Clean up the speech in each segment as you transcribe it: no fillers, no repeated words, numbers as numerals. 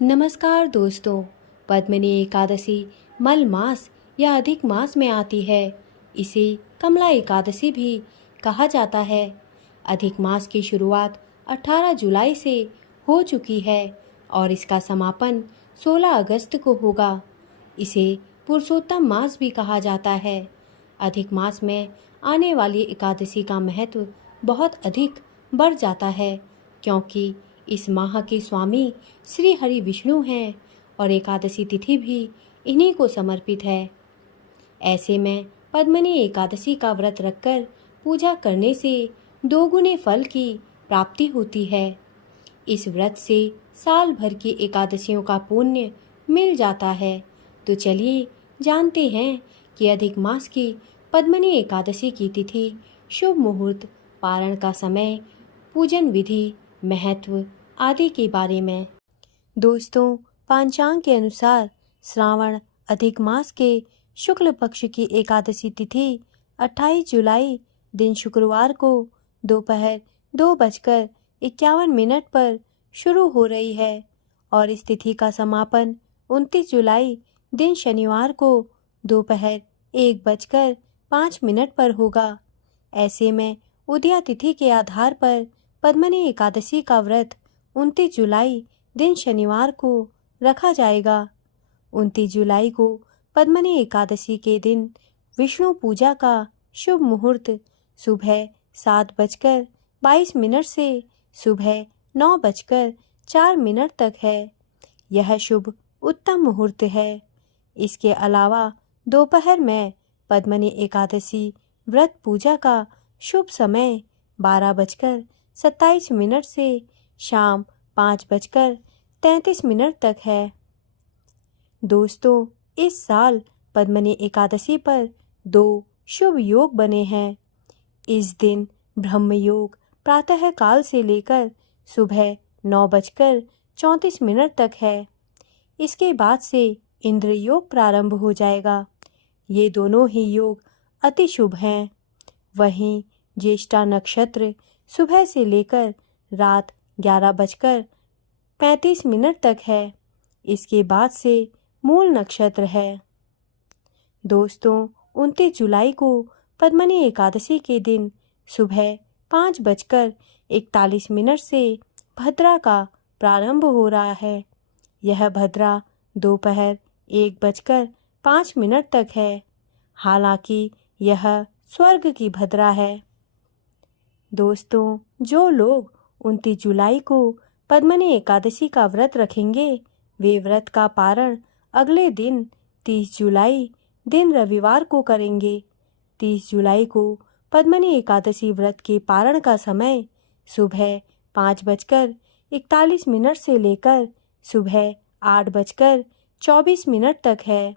नमस्कार दोस्तों। पद्मिनी एकादशी मल मास या अधिक मास में आती है। इसे कमला एकादशी भी कहा जाता है। अधिक मास की शुरुआत 18 जुलाई से हो चुकी है और इसका समापन 16 अगस्त को होगा। इसे पुरुषोत्तम मास भी कहा जाता है। अधिक मास में आने वाली एकादशी का महत्व बहुत अधिक बढ़ जाता है, क्योंकि इस माह के स्वामी श्री हरि विष्णु हैं और एकादशी तिथि भी इन्हीं को समर्पित है। ऐसे में पद्मिनी एकादशी का व्रत रखकर पूजा करने से दोगुने फल की प्राप्ति होती है। इस व्रत से साल भर की एकादशियों का पुण्य मिल जाता है। तो चलिए जानते हैं कि अधिक मास की पद्मिनी एकादशी की तिथि, शुभ मुहूर्त, पारण का समय, पूजन विधि, महत्व आदि के बारे में। दोस्तों, पांचांग के अनुसार श्रावण अधिक मास के शुक्ल पक्ष की एकादशी तिथि 28 जुलाई दिन शुक्रवार को दोपहर 2:51 पर शुरू हो रही है और इस तिथि का समापन 29 जुलाई दिन शनिवार को दोपहर 1:05 पर होगा। ऐसे में उदया तिथि के आधार पर पद्मिनी एकादशी का व्रत 29 जुलाई दिन शनिवार को रखा जाएगा। 29 जुलाई को पद्मिनी एकादशी के दिन विष्णु पूजा का शुभ मुहूर्त सुबह 7:22 से सुबह 9:04 तक है। यह शुभ उत्तम मुहूर्त है। इसके अलावा दोपहर में पद्मिनी एकादशी व्रत पूजा का शुभ समय 12:27 से शाम 5:33 तक है। दोस्तों, इस साल पद्मिनी एकादशी पर 2 शुभ योग बने हैं। इस दिन ब्रह्म योग प्रातः काल से लेकर सुबह 9:34 तक है। इसके बाद से इंद्र योग प्रारंभ हो जाएगा। ये दोनों ही योग अति शुभ हैं। वहीं ज्येष्ठा नक्षत्र सुबह से लेकर रात 11:35 तक है। इसके बाद से मूल नक्षत्र है। दोस्तों, 29 जुलाई को पद्मिनी एकादशी के दिन सुबह 5:41 से भद्रा का प्रारंभ हो रहा है। यह भद्रा दोपहर 1:05 तक है। हालांकि यह स्वर्ग की भद्रा है। दोस्तों, जो लोग 29 जुलाई को पद्मिनी एकादशी का व्रत रखेंगे, वे व्रत का पारण अगले दिन 30 जुलाई दिन रविवार को करेंगे। 30 जुलाई को पद्मिनी एकादशी व्रत के पारण का समय सुबह 5:41 से लेकर सुबह 8:24 तक है।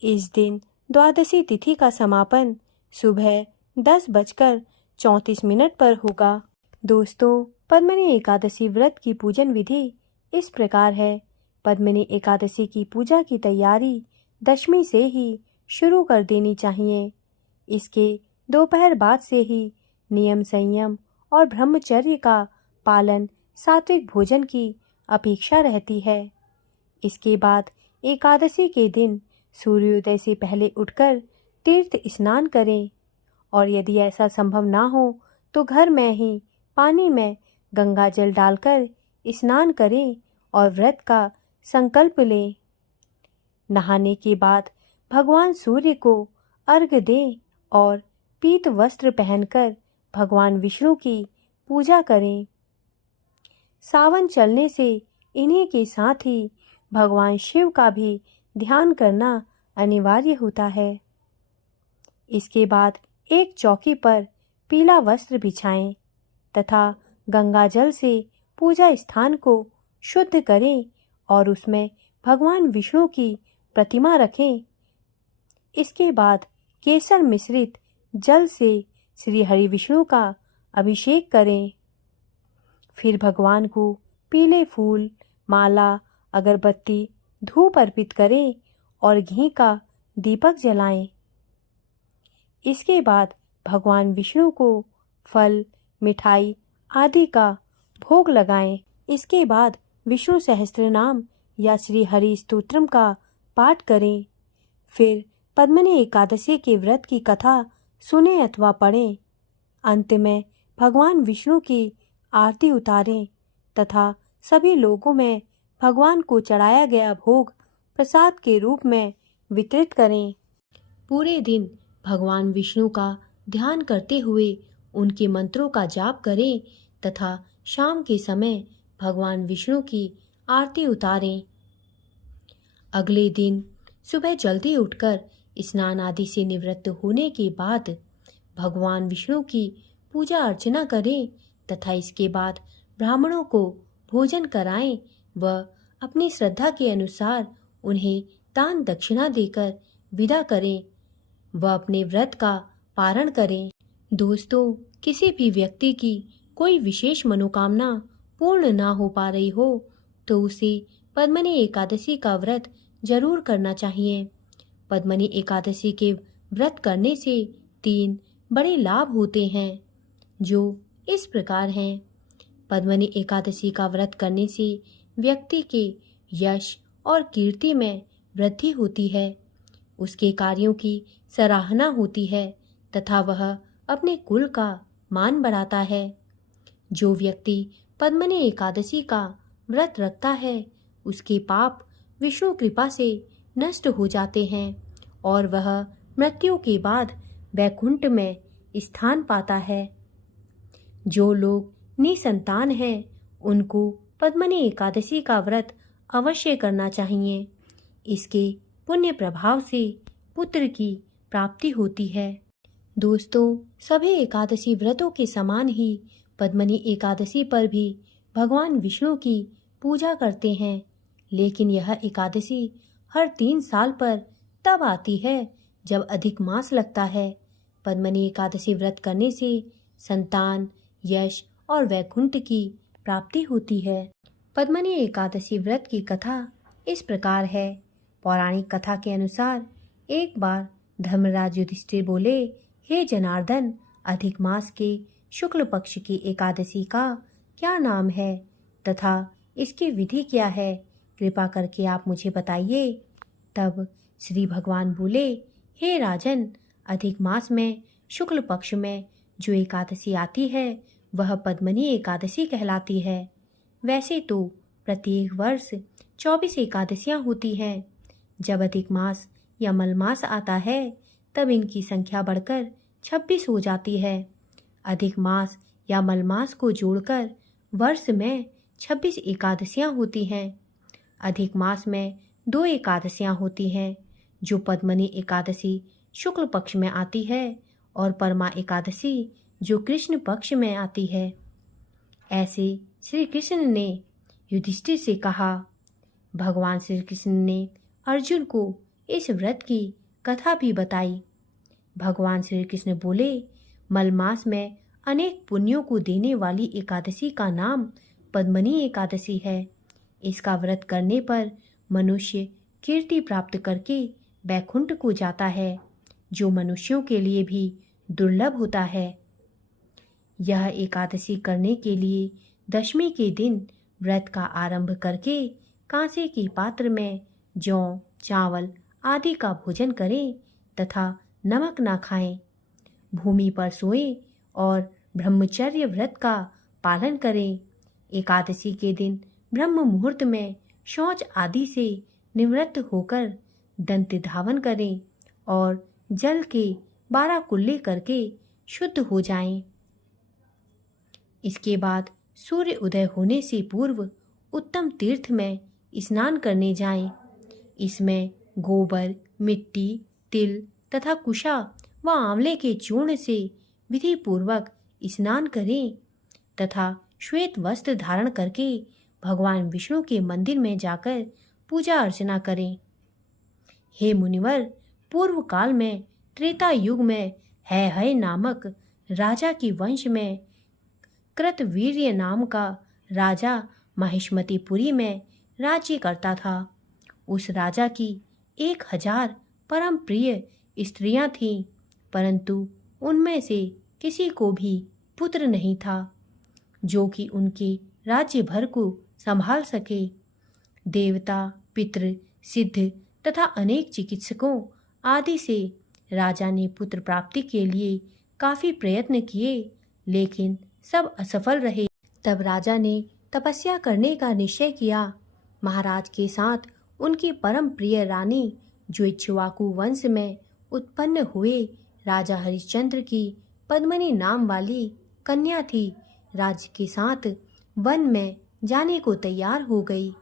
इस दिन द्वादशी तिथि का समापन सुबह 10:34 पर होगा। दोस्तों, पद्मिनी एकादशी व्रत की पूजन विधि इस प्रकार है। पद्मिनी एकादशी की पूजा की तैयारी दशमी से ही शुरू कर देनी चाहिए। इसके दोपहर बाद से ही नियम संयम और ब्रह्मचर्य का पालन, सात्विक भोजन की अपेक्षा रहती है। इसके बाद एकादशी के दिन सूर्योदय से पहले उठकर तीर्थ स्नान करें और यदि ऐसा संभव ना हो तो घर में ही पानी में गंगा जल डालकर स्नान करें और व्रत का संकल्प लें। नहाने के बाद भगवान सूर्य को अर्घ्य दें और पीत वस्त्र पहनकर भगवान विष्णु की पूजा करें। सावन चलने से इन्हीं के साथ ही भगवान शिव का भी ध्यान करना अनिवार्य होता है। इसके बाद एक चौकी पर पीला वस्त्र बिछाएं तथा गंगा जल से पूजा स्थान को शुद्ध करें और उसमें भगवान विष्णु की प्रतिमा रखें। इसके बाद केसर मिश्रित जल से श्री हरि विष्णु का अभिषेक करें। फिर भगवान को पीले फूल, माला, अगरबत्ती, धूप अर्पित करें और घी का दीपक जलाएं। इसके बाद भगवान विष्णु को फल, मिठाई आदि का भोग लगाएं। इसके बाद विष्णु सहस्त्रनाम या श्री हरि स्तोत्रम का पाठ करें। फिर पद्मिनी एकादशी के व्रत की कथा सुने अथवा पढ़ें। अंत में भगवान विष्णु की आरती उतारें तथा सभी लोगों में भगवान को चढ़ाया गया भोग प्रसाद के रूप में वितरित करें। पूरे दिन भगवान विष्णु का ध्यान करते हुए उनके मंत्रों का जाप करें तथा शाम के समय भगवान विष्णु की आरती उतारें। अगले दिन सुबह जल्दी उठकर स्नान आदि से निवृत्त होने के बाद भगवान विष्णु की पूजा अर्चना करें तथा इसके बाद ब्राह्मणों को भोजन कराएं व अपनी श्रद्धा के अनुसार उन्हें दान दक्षिणा देकर विदा करें व अपने व्रत का पारण करें। दोस्तों, किसी भी व्यक्ति की कोई विशेष मनोकामना पूर्ण ना हो पा रही हो तो उसे पद्मिनी एकादशी का व्रत जरूर करना चाहिए। पद्मिनी एकादशी के व्रत करने से 3 बड़े लाभ होते हैं जो इस प्रकार हैं। पद्मिनी एकादशी का व्रत करने से व्यक्ति के यश और कीर्ति में वृद्धि होती है, उसके कार्यों की सराहना होती है तथा वह अपने कुल का मान बढ़ाता है। जो व्यक्ति पद्मिनी एकादशी का व्रत रखता है उसके पाप विष्णु कृपा से नष्ट हो जाते हैं और वह मृत्यु के बाद वैकुंठ में स्थान पाता है। जो लोग निसंतान हैं उनको पद्मिनी एकादशी का व्रत अवश्य करना चाहिए। इसके पुण्य प्रभाव से पुत्र की प्राप्ति होती है। दोस्तों, सभी एकादशी व्रतों के समान ही पद्मिनी एकादशी पर भी भगवान विष्णु की पूजा करते हैं, लेकिन यह एकादशी हर 3 साल पर तब आती है जब अधिक मास लगता है। पद्मिनी एकादशी व्रत करने से संतान, यश और वैकुंठ की प्राप्ति होती है। पद्मिनी एकादशी व्रत की कथा इस प्रकार है। पौराणिक कथा के अनुसार एक बार धर्मराज युधिष्ठिर बोले, हे जनार्दन, अधिक मास के शुक्ल पक्ष की एकादशी का क्या नाम है तथा इसकी विधि क्या है? कृपा करके आप मुझे बताइए। तब श्री भगवान बोले, हे राजन, अधिक मास में शुक्ल पक्ष में जो एकादशी आती है वह पद्मिनी एकादशी कहलाती है। वैसे तो प्रत्येक वर्ष 24 एकादशियां होती हैं। जब अधिक मास या मलमास आता है तब इनकी संख्या बढ़कर 26 हो जाती है। अधिक मास या मलमास को जोड़कर वर्ष में 26 एकादशियां होती हैं। अधिक मास में 2 एकादशियां होती हैं जो पद्मिनी एकादशी शुक्ल पक्ष में आती है और परमा एकादशी जो कृष्ण पक्ष में आती है। ऐसे श्री कृष्ण ने युधिष्ठिर से कहा। भगवान श्री कृष्ण ने अर्जुन को इस व्रत की कथा भी बताई। भगवान श्री कृष्ण बोले, मलमास में अनेक पुण्यों को देने वाली एकादशी का नाम पद्मिनी एकादशी है। इसका व्रत करने पर मनुष्य कीर्ति प्राप्त करके वैकुंठ को जाता है, जो मनुष्यों के लिए भी दुर्लभ होता है। यह एकादशी करने के लिए दशमी के दिन व्रत का आरंभ करके कांसे के पात्र में जौ, चावल आदि का भोजन करें तथा नमक ना खाएं। भूमि पर सोएं और ब्रह्मचर्य व्रत का पालन करें। एकादशी के दिन ब्रह्म मुहूर्त में शौच आदि से निवृत्त होकर दंत धावन करें और जल के 12 कुल्ले करके शुद्ध हो जाएं। इसके बाद सूर्य उदय होने से पूर्व उत्तम तीर्थ में स्नान करने जाएं। इसमें गोबर, मिट्टी, तिल तथा कुशा व आंवले के चूर्ण से विधि पूर्वक स्नान करें तथा श्वेत वस्त्र धारण करके भगवान विष्णु के मंदिर में जाकर पूजा अर्चना करें। हे मुनिवर, पूर्व काल में त्रेता युग में है नामक राजा की वंश में कृतवीर्य नाम का राजा महिष्मतिपुरी में राज्य करता था। उस राजा की 1000 परम प्रिय स्त्रियां थीं, परंतु उनमें से किसी को भी पुत्र नहीं था जो कि उनके राज्य भर को संभाल सके। देवता, पितृ, सिद्ध तथा अनेक चिकित्सकों आदि से राजा ने पुत्र प्राप्ति के लिए काफी प्रयत्न किए, लेकिन सब असफल रहे। तब राजा ने तपस्या करने का निश्चय किया। महाराज के साथ उनकी परम प्रिय रानी, जो इक्ष्वाकु वंश में उत्पन्न हुए राजा हरिश्चंद्र की पद्मिनी नाम वाली कन्या थी, राज्य के साथ वन में जाने को तैयार हो गई।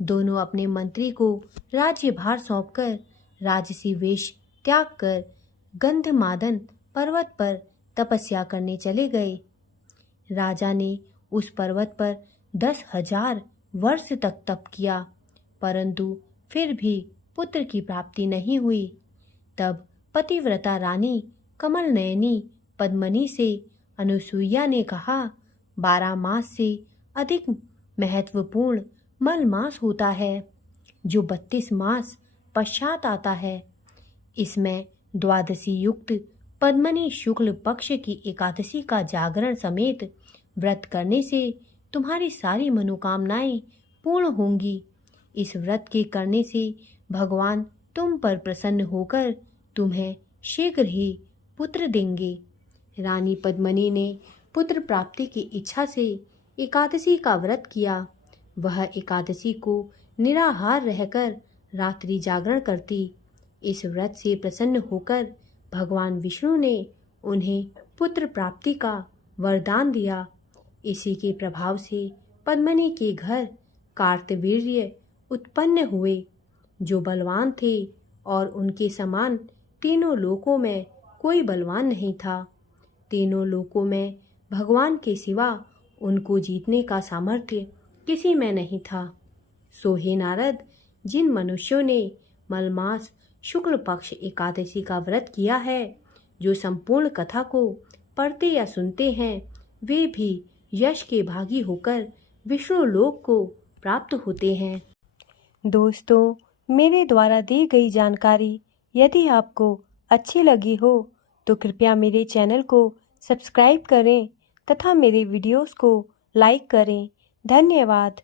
दोनों अपने मंत्री को राज्यभार सौंपकर राजसी वेश त्याग कर गंधमादन पर्वत पर तपस्या करने चले गए। राजा ने उस पर्वत पर 10,000 वर्ष तक तप किया, परंतु फिर भी पुत्र की प्राप्ति नहीं हुई। तब पतिव्रता रानी कमल नयनी पद्मिनी से अनुसुईया ने कहा, 12 मास से अधिक महत्वपूर्ण मल मास होता है, जो 32 मास पश्चात आता है। इसमें द्वादशी युक्त पद्मिनी शुक्ल पक्ष की एकादशी का जागरण समेत व्रत करने से तुम्हारी सारी मनोकामनाएं पूर्ण होंगी। इस व्रत के करने से भगवान तुम पर प्रसन्न होकर तुम्हें शीघ्र ही पुत्र देंगे। रानी पद्मिनी ने पुत्र प्राप्ति की इच्छा से एकादशी का व्रत किया। वह एकादशी को निराहार रहकर रात्रि जागरण करती। इस व्रत से प्रसन्न होकर भगवान विष्णु ने उन्हें पुत्र प्राप्ति का वरदान दिया। इसी के प्रभाव से पद्मिनी के घर कार्तवीर्य उत्पन्न हुए, जो बलवान थे और उनके समान तीनों लोकों में कोई बलवान नहीं था। तीनों लोकों में भगवान के सिवा उनको जीतने का सामर्थ्य किसी में नहीं था। सो हे नारद, जिन मनुष्यों ने मलमास शुक्ल पक्ष एकादशी का व्रत किया है, जो संपूर्ण कथा को पढ़ते या सुनते हैं, वे भी यश के भागी होकर विष्णु लोक को प्राप्त होते हैं। दोस्तों, मेरे द्वारा दी गई जानकारी यदि आपको अच्छी लगी हो तो कृपया मेरे चैनल को सब्सक्राइब करें तथा मेरे वीडियोस को लाइक करें। धन्यवाद।